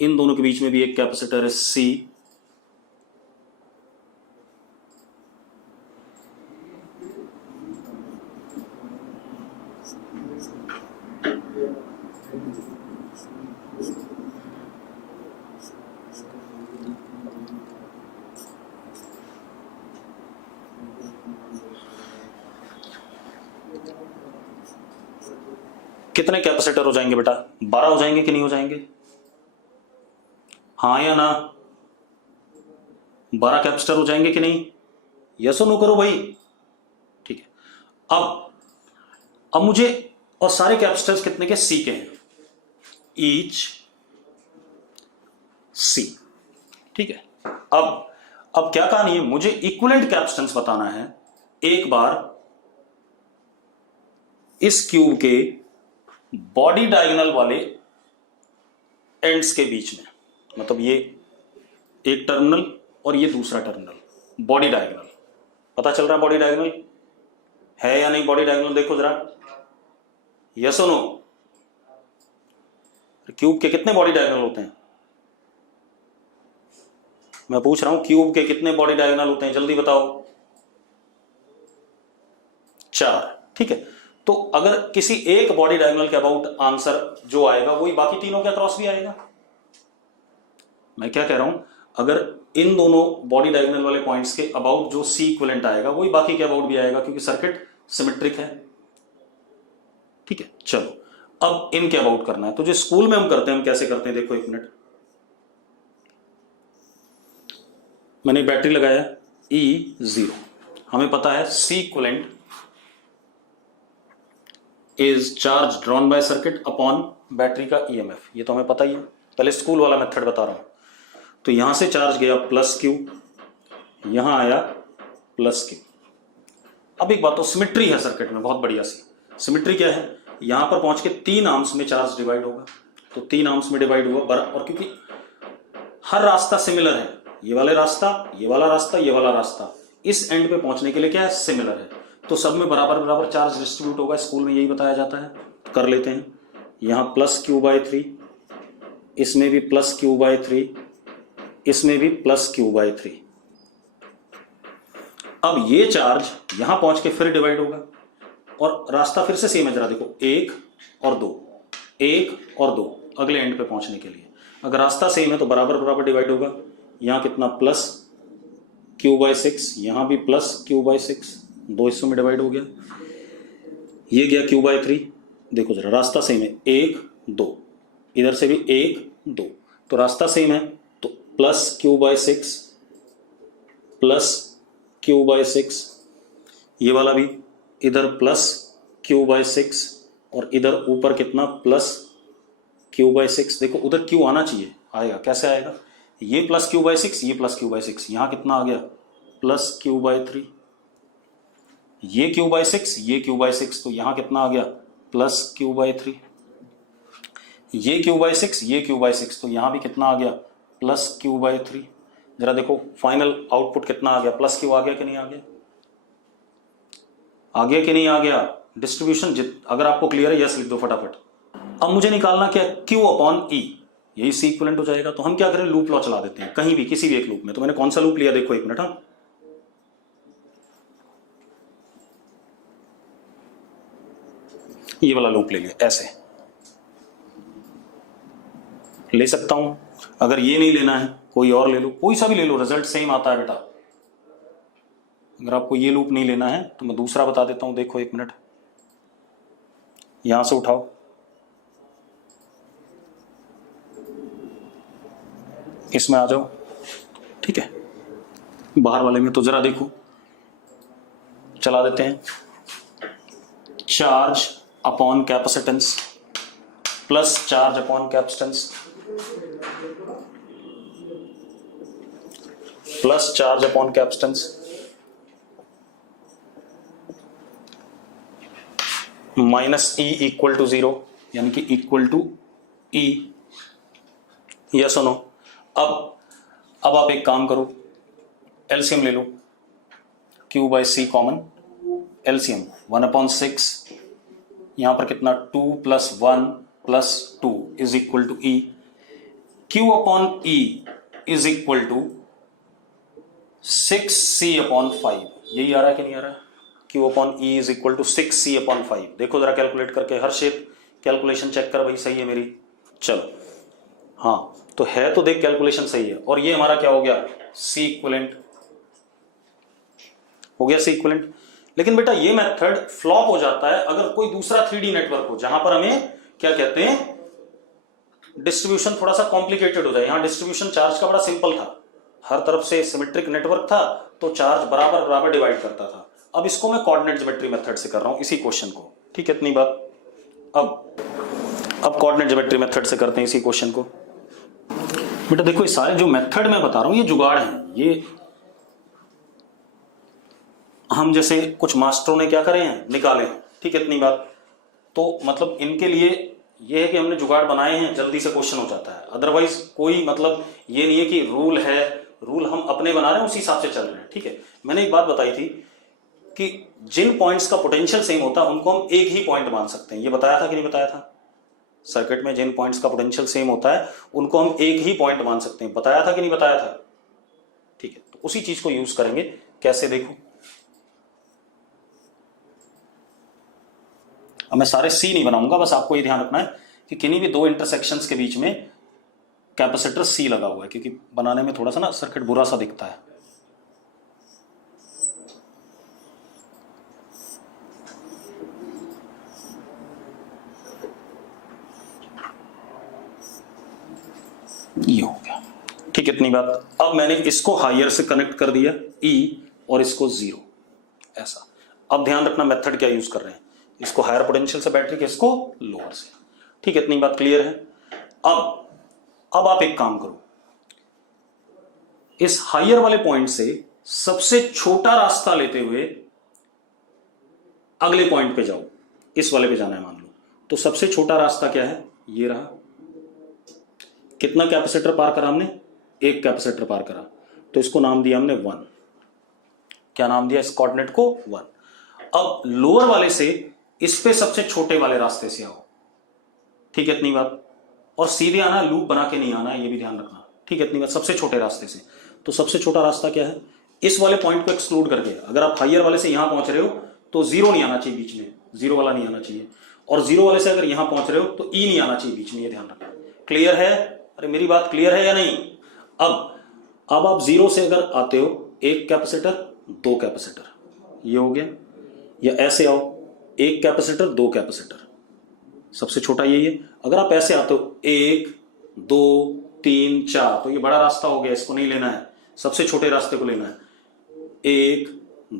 इन दोनों के बीच में भी एक कैपेसिटर है C, कितने कैपेसिटर हो जाएंगे बेटा? 12 हो जाएंगे कि नहीं हो जाएंगे? हाँ या ना? 12 कैपेसिटर हो जाएंगे कि नहीं? यस और नो करो भाई। ठीक है, अब मुझे, और सारे कैपेसिटर्स कितने के? C के हैं, ईच C। ठीक है, अब क्या कहानी है? मुझे इक्विवेलेंट कैपेसिटेंस बताना है एक बार इस क्यूब के बॉडी डायगोनल वाले एंड्स के बीच में, मतलब ये एक टर्मिनल और ये दूसरा टर्मिनल, बॉडी डायगोनल। पता चल रहा है बॉडी डायगोनल है या नहीं? बॉडी डायगोनल देखो जरा, यस और नो? क्यूब के कितने बॉडी डायगोनल होते हैं? मैं पूछ रहा हूं, क्यूब के कितने बॉडी डायगोनल होते हैं? जल्दी बताओ। 4। ठीक है, तो अगर किसी एक बॉडी डायगोनल के अबाउट आंसर जो आएगा वही बाकी तीनों के अक्रॉस भी आएगा। मैं क्या कह रहा हूं, अगर इन दोनों बॉडी डायगोनल वाले पॉइंट्स के अबाउट जो सी इक्विवेलेंट आएगा वही बाकी के अबाउट भी आएगा, क्योंकि सर्किट सिमेट्रिक है। ठीक है, चलो अब इनके अबाउट करना है। तो जो स्कूल में हम करते हैं, हम कैसे करते हैं देखो, एक मिनट। मैंने बैटरी लगाया E0, हमें पता है C equivalent is charge drawn by circuit upon battery का ईएमएफ, ये तो हमें पता ही है, पहले स्कूल वाला मेथड बता रहा हूं। तो यहां से चार्ज गया प्लस क्यू, यहां आया प्लस क्यू। अब एक बात, तो सिमेट्री है सर्किट में बहुत बढ़िया सी। सिमेट्री क्या है, यहां पर पहुंच के 3 आर्म्स में चार्ज डिवाइड होगा, तो 3 आर्म्स में डिवाइड हुआ, और क्योंकि हर रास्ता सिमिलर है, ये वाले रास्ता, ये वाला रास्ता, ये वाला रास्ता, इस एंड पे पहुंचने के लिए क्या है, सिमिलर है, तो सब में बराबर बराबर चार्ज डिस्ट्रीब्यूट होगा। स्कूल में यही बताया जाता है। कर लेते हैं, यहां प्लस क्यू बाय 3, इसमें भी प्लस क्यू बाय 3, इसमें भी प्लस क्यू बाय 3। अब ये चार्ज यहां पहुंच के फिर डिवाइड होगा, और रास्ता फिर से सेम है, जरा देखो, 1 और 2, 1 और 2 अगले एंड पे पहुंचने के लिए। अगर रास्ता सेम है तो बराबर बराबर डिवाइड होगा। यहां कितना, प्लस क्यू बाय 6, यहां भी प्लस क्यू बाय 6, 2 हिस्सों में डिवाइड हो गया। ये गया क्यू बाय 3, देखो जरा रास्ता सेम है, 1 2, इधर से भी 1 2, तो रास्ता सेम है, तो plus Q by 6 plus Q by 6, ये वाला भी इधर प्लस क्यू बाय 6, और इधर ऊपर कितना, प्लस क्यू बाय 6। देखो उधर क्यू आना चाहिए, आएगा, कैसे आएगा, ये प्लस क्यू बाय 6, ये प्लस क्यू बाय 6, यहां कितना आ गया, प्लस क्यू बाय 3, ये क्यू बाय 6, ये क्यू बाय 6, तो यहां कितना आ गया, प्लस क्यू बाय 3, ये क्यू बाय 6, ये क्यू बाय 6, तो यहां भी कितना आ गया, प्लस क्यू बाय 3। जरा देखो फाइनल आउटपुट कितना आ गया, प्लस क्यू आ गया कि नहीं आ गया, आ गया कि नहीं आ गया। डिस्ट्रीब्यूशन अगर आपको क्लियर है यस लिख दो फटाफट। अब मुझे निकालना क्या, क्यू अपॉन ई, यही सी इक्विवेलेंट हो जाएगा। तो हम क्या करें, लूप लॉ चला देते हैं कहीं भी, किसी भी एक लूप में। तो मैंने कौन सा लूप लिया, देखो एक मिनट, हाँ, ये वाला लूप ले लिया, ऐसे ले सकता हूं। अगर ये नहीं लेना है कोई और ले लो, कोई सा भी ले लो, रिजल्ट सेम आता है बेटा। अगर आपको ये लूप नहीं लेना है तो मैं दूसरा बता देता हूं, देखो एक मिनट, यहां से उठाओ, इसमें आ जाओ, ठीक है, बाहर वाले में। तो जरा देखो, चला देते हैं, charge upon capacitance plus charge upon capacitance plus charge upon capacitance minus E equal to 0, यानी कि इक्वल टू ई। या सुनो, अब आप एक काम करो, एलसीएम ले लो, Q by C common, LCM 1/6, यहां पर कितना, 2 + 1 + 2 is equal to E. Q upon E is equal to 6c/5, यही आ रहा है कि नहीं आ रहा है, Q upon E is equal to 6c/5। देखो जरा कैलकुलेट करके, हर्षित कैलकुलेशन चेक कर भाई, सही है मेरी, चलो, हाँ तो है, तो देख कैलकुलेशन सही है। और ये हमारा क्या हो गया, सी इक्विवेलेंट हो गया, सी इक्विवेलेंट। लेकिन बेटा ये मेथड फ्लॉप हो जाता है अगर कोई दूसरा 3D नेटवर्क हो, जहां पर हमें क्या कहते हैं, डिस्ट्रीब्यूशन थोड़ा सा कॉम्प्लिकेटेड हो जाए। यहां डिस्ट्रीब्यूशन चार्ज का बड़ा सिंपल था, हर तरफ से सिमेट्रिक नेटवर्क था, तो चार्ज बराबर बराबर डिवाइड करता था। अब इसको मैं कोऑर्डिनेट ज्योमेट्री मेथड से कर रहा हूं, इसी क्वेश्चन को, ठीक है, इतनी बात। अब कोऑर्डिनेट ज्योमेट्री मेथड से करते हैं इसी क्वेश्चन को। बेटा देखो, ये सारे जो मेथड मैं बता रहा हूं ये जुगाड़ हैं, ये हम जैसे कुछ मास्टरों ने क्या करे हैं, निकाले हैं, ठीक है, इतनी बात। तो मतलब इनके लिए ये है कि हमने जुगाड़ बनाए हैं, जल्दी से क्वेश्चन हो जाता है। अदरवाइज कोई मतलब ये नहीं है कि रूल है, रूल हम अपने बना रहे हैं, उसी हिसाब से चल रहे हैं, ठीक है। मैंने एक बात बताई थी कि जिन पॉइंट्स का पोटेंशियल सेम होता है उनको हम एक ही पॉइंट मान सकते हैं, ये बताया था कि नहीं बताया था। सर्किट में जिन पॉइंट्स का पोटेंशियल सेम होता है उनको हम एक ही पॉइंट मान सकते हैं, बताया था कि नहीं बताया था, ठीक है। तो उसी चीज को यूज करेंगे, कैसे देखो। अब मैं सारे सी नहीं बनाऊंगा, बस आपको ये ध्यान रखना है कि किन्हीं भी दो इंटरसेक्शंस के बीच में कैपेसिटर सी लगा हुआ है, क्योंकि बनाने में थोड़ा सा ना सर्किट बुरा सा दिखता है। ये हो गया, ठीक है, इतनी बात। अब मैंने इसको हायर से कनेक्ट कर दिया ई, और इसको 0 ऐसा। अब ध्यान रखना मेथड क्या यूज कर रहे हैं, इसको हायर पोटेंशियल से बैटरी के, इसको लोअर से, ठीक है, इतनी बात क्लियर है। अब आप एक काम करो, इस हायर वाले पॉइंट से सबसे छोटा रास्ता लेते हुए अगले पॉइंट पे जाओ, इस वाले पे जाना है मान लो, तो सबसे छोटा रास्ता क्या है, ये रहा। कितना कैपेसिटर पार करा हमने, एक कैपेसिटर पार करा, तो इसको नाम दिया हमने 1। क्या नाम दिया इस कोऑर्डिनेट को, 1। अब लोअर वाले से इस पे सबसे छोटे वाले रास्ते से आओ, ठीक है, इतनी बात। और सीधे आना, लूप बना के नहीं आना, ये भी ध्यान रखना, ठीक है, इतनी बात। सबसे छोटे रास्ते से, तो सबसे छोटा रास्ता क्या है, इस वाले पॉइंट को एक्सक्लूड करके, अगर आप हायर वाले से यहां पहुंच रहे हो तो 0 नहीं आना चाहिए बीच में, 0 वाला नहीं आना चाहिए। और 0 वाले से अगर यहां पहुंच रहे हो तो ई नहीं आना चाहिए बीच में, ये ध्यान रखना। क्लियर है, अरे मेरी बात क्लियर है या नहीं। अब आप 0 से अगर आते हो, एक कैपेसिटर, 2 कैपेसिटर, ये हो गया। या ऐसे आओ, एक कैपेसिटर, 2 कैपेसिटर, सबसे छोटा यही है। अगर आप ऐसे आते हो 1 2 3 4, तो ये बड़ा रास्ता हो गया, इसको नहीं लेना है, सबसे छोटे रास्ते को लेना है। 1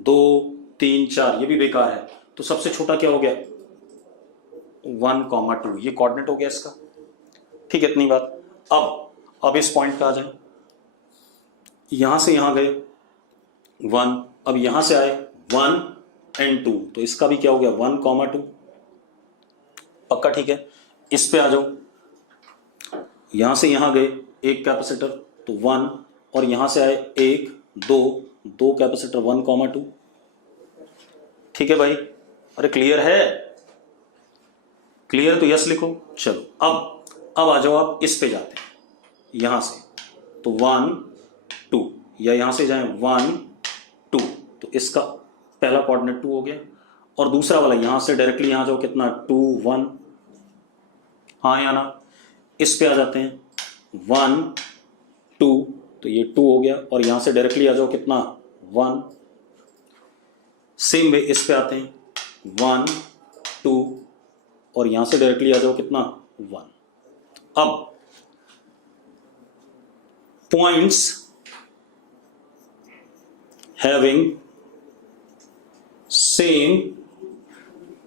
2 3 4, ये भी बेकार है, तो सबसे छोटा क्या हो गया, 1, 2, ये कोऑर्डिनेट हो गया इसका, ठीक है, इतनी बात। अब इस पॉइंट पे आ जाए, यहां से यहां गए 1, अब यहां से आए 1 और 2, तो इसका भी क्या हो गया, 1, 2, पक्का, ठीक है। इस पे आ जाओ, यहां से यहां गए एक कैपेसिटर, तो 1, और यहां से आए 1 2 कैपेसिटर, 1, 2, ठीक है भाई। अरे क्लियर है, क्लियर तो यस लिखो। चलो अब आ जाओ, आप इस पे जाते हैं यहां से, तो 1 2, या यहां से जाएं 1 2, तो इसका पहला कोऑर्डिनेट 2 हो गया। और दूसरा वाला यहां से डायरेक्टली यहां जाओ, कितना, 2 1, हाँ या ना। इस पे आ जाते हैं 1 2, तो ये 2 हो गया, और यहां से डायरेक्टली आ जाओ, कितना, 1। सेम वे इस पे आते हैं 1 2, और यहां से डायरेक्टली आ जाओ, कितना, 1। अब points having same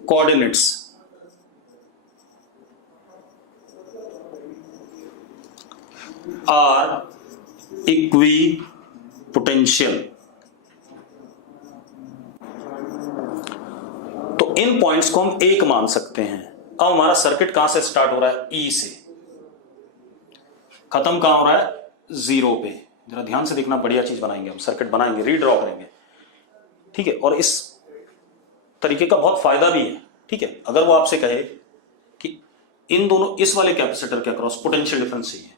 coordinates are equipotential. तो इन पॉइंट्स को हम एक मान सकते हैं। अब हमारा सर्किट कहां से स्टार्ट हो रहा है, ई से, खत्म कहां हो रहा है, 0 पे। जरा ध्यान से देखना, बढ़िया चीज बनाएंगे हम, सर्किट बनाएंगे, रीड्रॉ करेंगे, ठीक है। और इस तरीके का बहुत फायदा भी है, ठीक है। अगर वो आपसे कहे कि इन दोनों, इस वाले कैपेसिटर के अक्रॉस पोटेंशियल डिफरेंस चाहिए,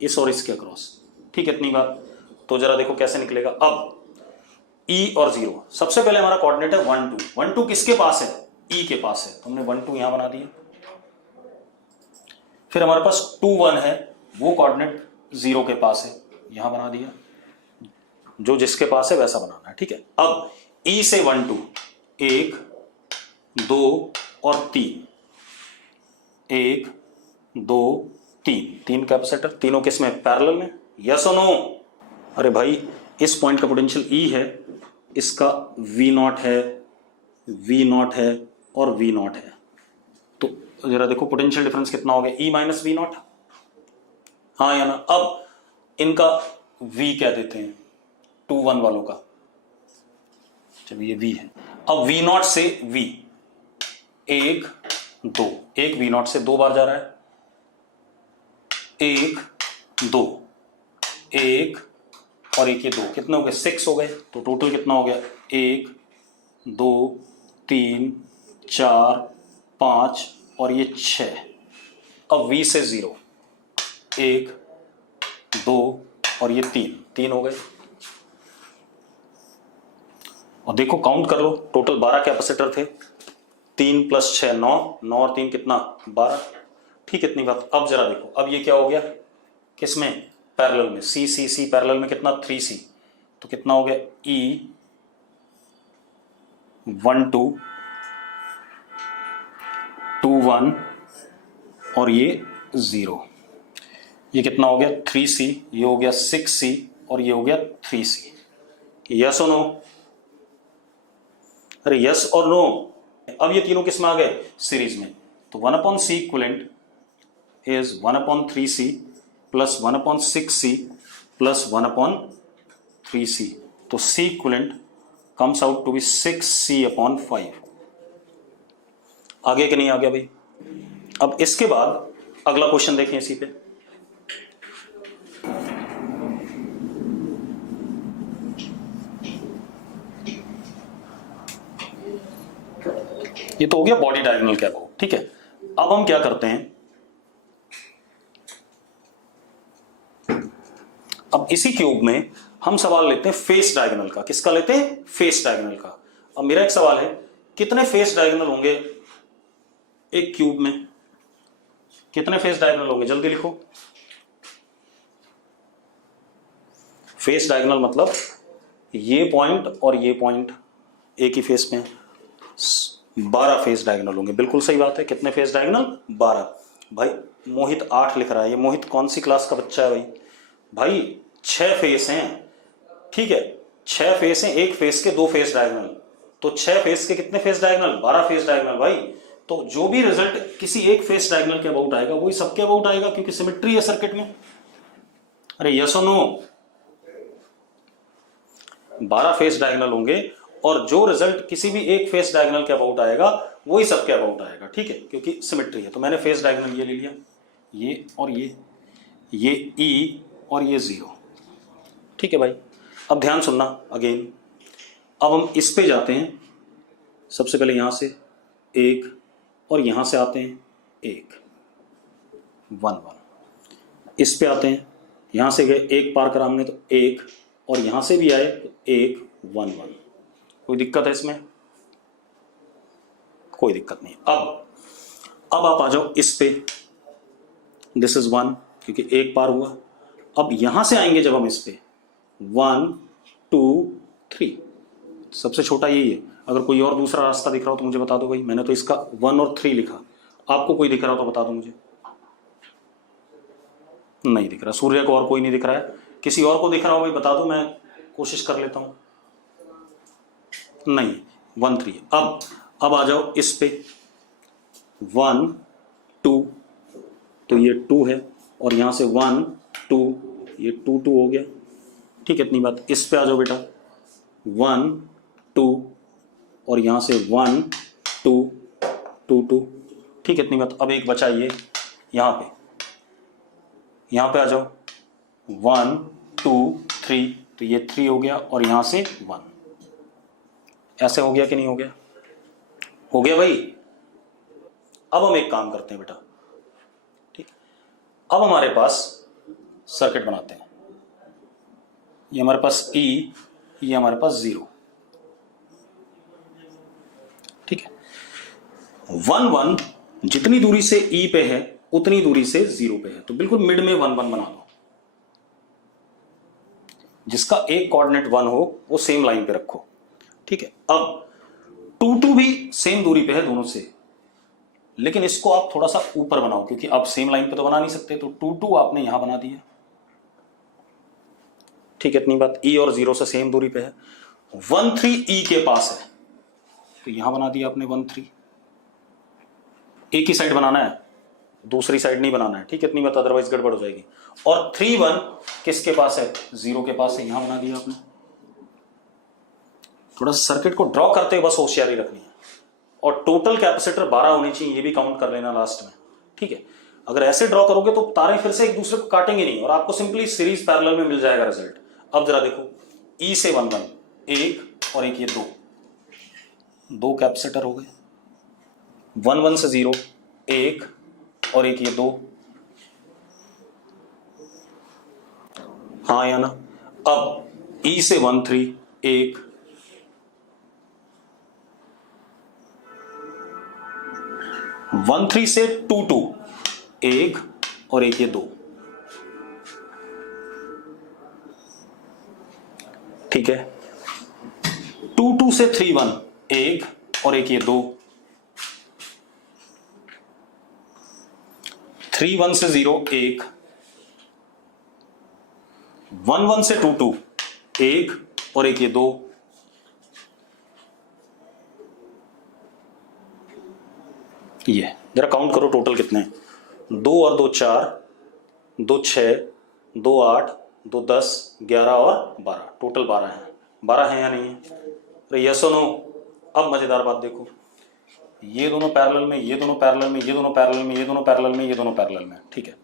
इस और इसके अक्रॉस, ठीक है, इतनी बात। तो जरा देखो कैसे निकलेगा। अब E और 0, सबसे पहले हमारा कोऑर्डिनेट है 1 2। 1 2 किसके पास है, E के पास है, तो हमने 1 2 यहां बना दिया। फिर हमारे पास 2 1 है, वो कोऑर्डिनेट 0 के पास है, यहां बना दिया। जो जिसके पास है वैसा बनाना है, ठीक है। अब E से 1 2, 1 2 और 3, 1 2 3 कैपेसिटर, तीनों किसमें, पैरेलल में, यस और नो। अरे भाई इस पॉइंट का पोटेंशियल E है, इसका V0 है, V0 है और V0 है। तो जरा देखो पोटेंशियल डिफरेंस कितना हो गया, E माइनस V0, हाँ या ना। अब इनका V कह देते हैं 2 1 वालों का, चलिए ये V है। अब V0 से V, 1 2, एक V0 से 2 बार जा रहा है, 1 2, 1 और 1 ये 2, कितने हो गए, 6 हो गए। तो टोटल कितना हो गया, 1 2 3 4 5 और ये 6। अब V से 0, 1 2 और ये 3 हो गए। और देखो काउंट कर लो, टोटल 12 कैपेसिटर थे, 3 + 6 9, 9 और 3 कितना, 12, ठीक है, इतनी बात। अब जरा देखो, अब ये क्या हो गया, किस में? पैरेलल में। सी सी सी पैरेलल में कितना? 3C। तो कितना हो गया? E 1 2 2 1 और ये 0। ये कितना हो गया? 3C। ये हो गया 6C और ये हो गया 3C। यस और नो? अरे यस और नो। अब ये तीनों किस में आ गए? सीरीज में। तो 1/C equivalent is 1/3C plus 1/6C plus 1/3C। तो C equivalent comes out to be 6C/5। आगे कि नहीं आ गया भाई? अब इसके बाद अगला क्वेश्चन देखें इसी पे। ये तो हो गया बॉडी डायगोनल के अबाउट, ठीक है। अब हम क्या करते हैं, अब इसी क्यूब में हम सवाल लेते हैं फेस डायगोनल का। किसका लेते हैं? फेस डायगोनल का। अब मेरा एक सवाल है, कितने फेस डायगोनल होंगे एक क्यूब में? कितने फेस डायगोनल होंगे? जल्दी लिखो। फेस डायगोनल मतलब ये पॉइंट और ये पॉइंट एक ही फेस में। 12 फेस डायगोनल होंगे। बिल्कुल सही बात है। कितने फेस डायगोनल? 12। भाई मोहित 8 लिख रहा है। ये मोहित कौन सी क्लास का बच्चा है भाई? भाई 6 फेस हैं, ठीक है। 6 फेस हैं, एक फेस के 2 फेस डायगोनल। तो 6 फेस के कितने फेस डायगोनल? 12 फेस डायगोनल भाई। तो जो भी रिजल्ट किसी एक फेस डायगोनल के अबाउट आएगा वही सबके अबाउट आएगा, क्योंकि सिमेट्री है सर्किट में। अरे यस और नो? 12 फेस डायगोनल होंगे और जो रिजल्ट किसी भी एक फेस डायगोनल के अबाउट आएगा वही सबके अबाउट आएगा, ठीक है, क्योंकि सिमेट्री है। तो मैंने फेस डायगोनल ये ले लिया, ये और ये E और ये 0, ठीक है भाई। अब ध्यान सुनना अगेन। अब हम इस पे जाते हैं। सबसे पहले यहां से 1 और यहां से आते हैं 1 1 1। इस पे आते हैं, यहां से गए 1 पार करा हमने तो 1, और यहां से भी आए तो 1 1 1। कोई दिक्कत है इसमें? कोई दिक्कत नहीं। अब आप आ जाओ इस पे। दिस इज 1 क्योंकि 1 पार हुआ। अब यहां से आएंगे जब हम इस पे 1 2 3, सबसे छोटा यही है। अगर कोई और दूसरा रास्ता दिख रहा हो तो मुझे बता दो भाई। मैंने तो इसका 1 और 3 लिखा, आपको कोई दिख रहा हो तो बता दो मुझे। नहीं दिख रहा। सूर्य को और कोई नहीं दिख रहा है। किसी और को दिख रहा हो भाई बता दो, मैं कोशिश कर लेता हूं। नहीं, 1 3। अब आ जाओ इस पे 1 2, तो ये 2 है, और यहां से 1 2, ये 2 2 हो गया, ठीक है। इतनी बात। इस पे आ जाओ बेटा 1 2, और यहां से 1 2 2 2, ठीक है। इतनी बात। अब एक बचा ये यहां पे आ जाओ 1 2 3, तो ये 3 हो गया, और यहां से 1। ऐसे हो गया कि नहीं हो गया? हो गया भाई। अब हम एक काम करते हैं बेटा, ठीक। अब हमारे पास सर्किट बनाते हैं। ये हमारे पास E, ये हमारे पास 0, ठीक है। 1 1 जितनी दूरी से E पे है उतनी दूरी से 0 पे है, तो बिल्कुल मिड में 1 1 बना दो। जिसका एक कोऑर्डिनेट 1 हो वो सेम लाइन पे रखो, ठीक है। अब 2 2 भी सेम दूरी पे है दोनों से, लेकिन इसको आप थोड़ा सा ऊपर बनाओ, क्योंकि आप सेम लाइन पे तो बना नहीं सकते। तो 2 2 आपने यहां बना दिया, ठीक है। इतनी बात। E और 0 से सेम दूरी पे है। 1 3 E के पास है, तो यहां बना दिया आपने 1 3। एक ही साइड बनाना है, दूसरी साइड नहीं बनाना है, ठीक है। इतनी बात, अदरवाइज गड़बड़ हो जाएगी। और 3 1 किसके पास है? 0 के पास है, यहां बना दिया आपने। थोड़ा सा सर्किट को ड्रॉ करते हुए बस होशियारी रखनी है। और टोटल कैपेसिटर 12 होनी चाहिए, ये भी काउंट कर लेना लास्ट में, ठीक है। अगर ऐसे ड्रॉ करोगे तो तारे फिर से एक दूसरे को काटेंगे नहीं, और आपको सिंपली सीरीज पैरेलल में मिल जाएगा रिजल्ट। अब जरा देखो, E से 1 1, 1 और एक ये 2 कैपेसिटर हो गए। 1 1 से 0, 1 और एक ये 2, हाँ या ना? अब E से 1 3, 1, 1 3 से 2 2, 1 और एक ये 2, ठीक है, 2 2 से 3 1 1 और एक ये 2, 3 1 से 0 1, 1 1 से 2 2 1 और एक ये 2, ये जरा काउंट करो टोटल कितने हैं, 2 और 2 4, 2 6, 2 8, 2 10, 11 और 12, टोटल 12 हैं। 12 हैं या नहीं है? तो यस और नो। अब मजेदार बात देखो, ये दोनों पैरेलल में, ये दोनों पैरेलल में, ये दोनों पैरेलल में, ये दोनों पैरेलल में, ये दोनों पैरेलल में, ठीक है।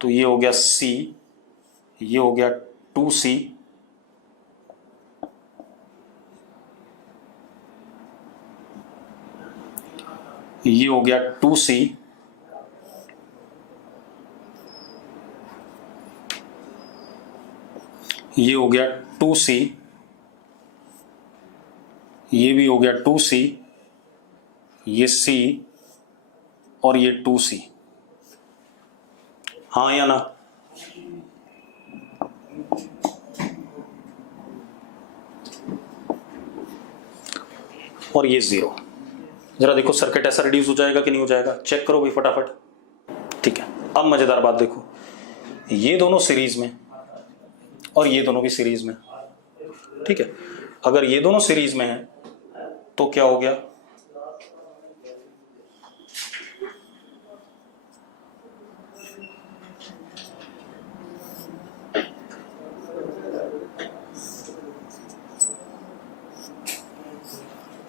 तो ये हो गया C, ये हो गया 2C, ये हो गया 2C, ये हो गया 2C, ये भी हो गया 2C, ये C और ये 2C, हाँ या ना? और ये 0। जरा देखो सर्किट ऐसा रिड्यूस हो जाएगा कि नहीं हो जाएगा, चेक करो भाई फटाफट। ठीक है, अब मजेदार बात देखो, ये दोनों सीरीज में और ये दोनों भी सीरीज में, ठीक है। अगर ये दोनों सीरीज में है तो क्या हो गया,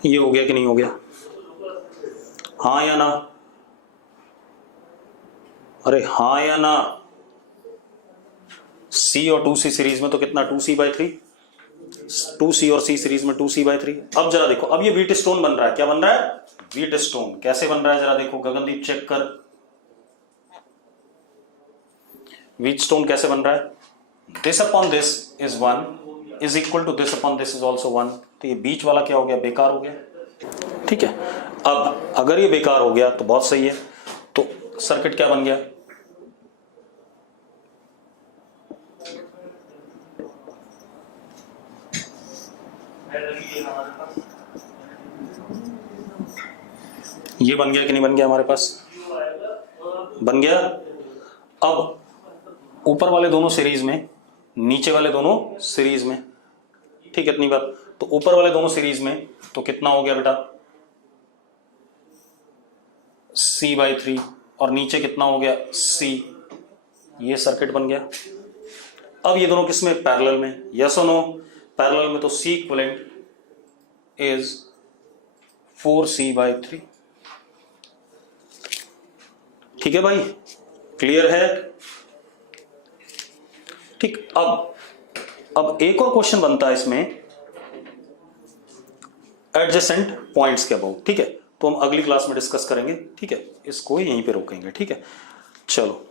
ये हो गया कि नहीं हो गया, हाँ या ना? अरे हाँ या ना? C और 2C सीरीज में तो कितना, 2C/3, 2C और C सीरीज में 2C/3। अब जरा देखो, अब ये व्हीट स्टोन बन रहा है, क्या बन रहा है, व्हीट स्टोन। कैसे बन रहा है जरा देखो गगनदीप, चेक कर, व्हीट स्टोन कैसे बन रहा है, this upon this is 1 is equal to this upon this is also 1। तो ये बीच वाला क्या हो गया, बेकार हो गया, ठीक है। अब अगर ये बेकार हो गया तो बहुत सही है, तो सर्किट क्या बन गया, ये बन गया कि नहीं बन गया, हमारे पास बन गया। अब ऊपर वाले दोनों सीरीज में, नीचे वाले दोनों सीरीज में, ठीक है, इतनी बात। तो ऊपर वाले दोनों सीरीज में तो कितना हो गया बेटा, C/3 और नीचे कितना हो गया, C। ये सर्किट बन गया। अब ये दोनों किसमें, पैरेलल में, यस और नो? पैरेलल में तो C इक्विवेलेंट इज 4C/3। ठीक है भाई, क्लियर है? ठीक। अब एक और क्वेश्चन बनता है इसमें, एडजेसेंट पॉइंट्स के अबाउट, ठीक है। तो हम अगली क्लास में डिस्कस करेंगे, ठीक है। इसको यहीं पे रोकेंगे, ठीक है। चलो।